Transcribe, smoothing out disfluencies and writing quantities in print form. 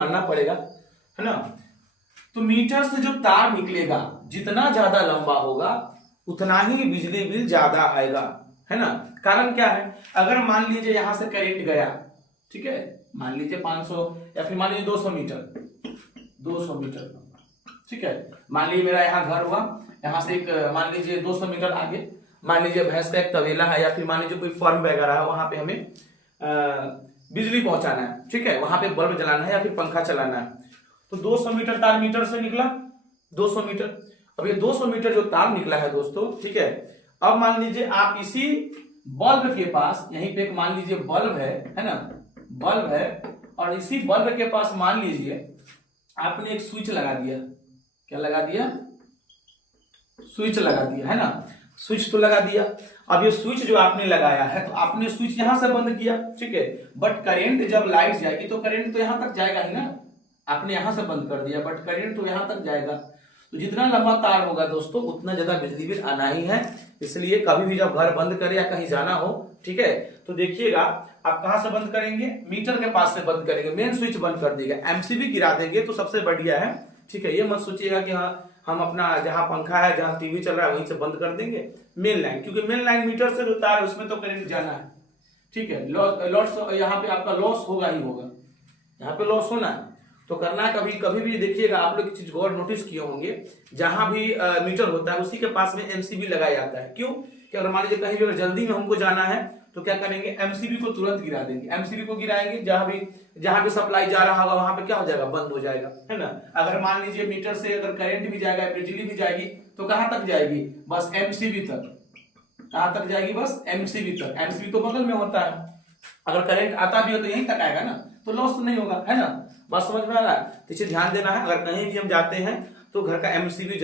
मानना पड़ेगा, है ना। तो मीटर से जो तार निकलेगा जितना ज्यादा लंबा होगा उतना ही बिजली बिल ज्यादा आएगा, है ना। कारण क्या है, अगर मान लीजिए यहां से करंट गया, ठीक है, मान लीजिए 500 या फिर मान लीजिए 200 मीटर, 200 मीटर, ठीक है। मान लीजिए मेरा यहाँ घर हुआ, यहाँ से एक मान लीजिए 200 मीटर आगे मान लीजिए भैंस का एक तबेला है या फिर मान लीजिए कोई फर्म वगैरह है, वहां पे हमें बिजली पहुंचाना है, ठीक है, वहां पे बल्ब जलाना है या फिर पंखा चलाना है। तो 200 मीटर तार मीटर से निकला, 200 मीटर। अब ये 200 मीटर जो तार निकला है दोस्तों, ठीक है, अब मान लीजिए आप इसी बल्ब के पास, यहीं पे एक मान लीजिए बल्ब है ना, बल्ब है, और इसी बल्ब के पास मान लीजिए आपने एक स्विच लगा दिया। क्या लगा दिया? स्विच लगा दिया, है ना। स्विच तो लगा दिया। अब ये स्विच जो आपने लगाया है तो आपने स्विच यहां से बंद किया, ठीक है, बट करंट जब लाइट जाएगी तो करंट तो यहां तक जाएगा ही ना। आपने यहां से बंद कर दिया बट करंट तो यहां तक जाएगा। तो जितना लंबा तार होगा दोस्तों उतना ज्यादा बिजली बिल आना ही है। इसलिए कभी भी जब घर बंद करें या कहीं जाना हो, ठीक है, तो देखिएगा आप कहां से बंद करेंगे, मीटर के पास से बंद करेंगे, मेन स्विच बंद कर देगा, एमसीबी गिरा देंगे तो सबसे बढ़िया है, ठीक है। ये मत सोचिएगा कि हाँ हम अपना जहां पंखा है जहां टीवी चल रहा है वहीं से बंद कर देंगे मेन लाइन, क्योंकि मेन लाइन मीटर से जो तार है उसमें तो करंट जाना है, ठीक है। लॉस यहाँ पे आपका लॉस होगा ही होगा, यहाँ पे लॉस होना है। तो करना है कभी कभी भी देखिएगा आप लोग चीज गौर नोटिस किए होंगे, जहां भी मीटर होता है उसी के पास में एमसीबी लगाया जाता है। क्यों? कि अगर मान लीजिए कहीं भी अगर जल्दी में हमको जाना है तो क्या करेंगे, एमसीबी को तुरंत गिरा देंगे। एमसीबी को गिराएंगे, जहां भी सप्लाई जा रहा होगा वहां पे क्या हो जाएगा, बंद हो जाएगा, है ना। अगर मान लीजिए मीटर से अगर करंट भी जाएगा, बिजली भी जाएगी, तो कहां तक जाएगी, बस एमसीबी तक। कहां तक जाएगी, बस एमसीबी तक। एमसीबी तो बगल में होता है, अगर करंट आता भी हो तो यहीं तक आएगा ना, तो लॉस तो नहीं होगा, है ना। बस समझ में आ रहा है। तो इसे ध्यान देना है, अगर कहीं भी हम जाते हैं तो घर का एमसीबी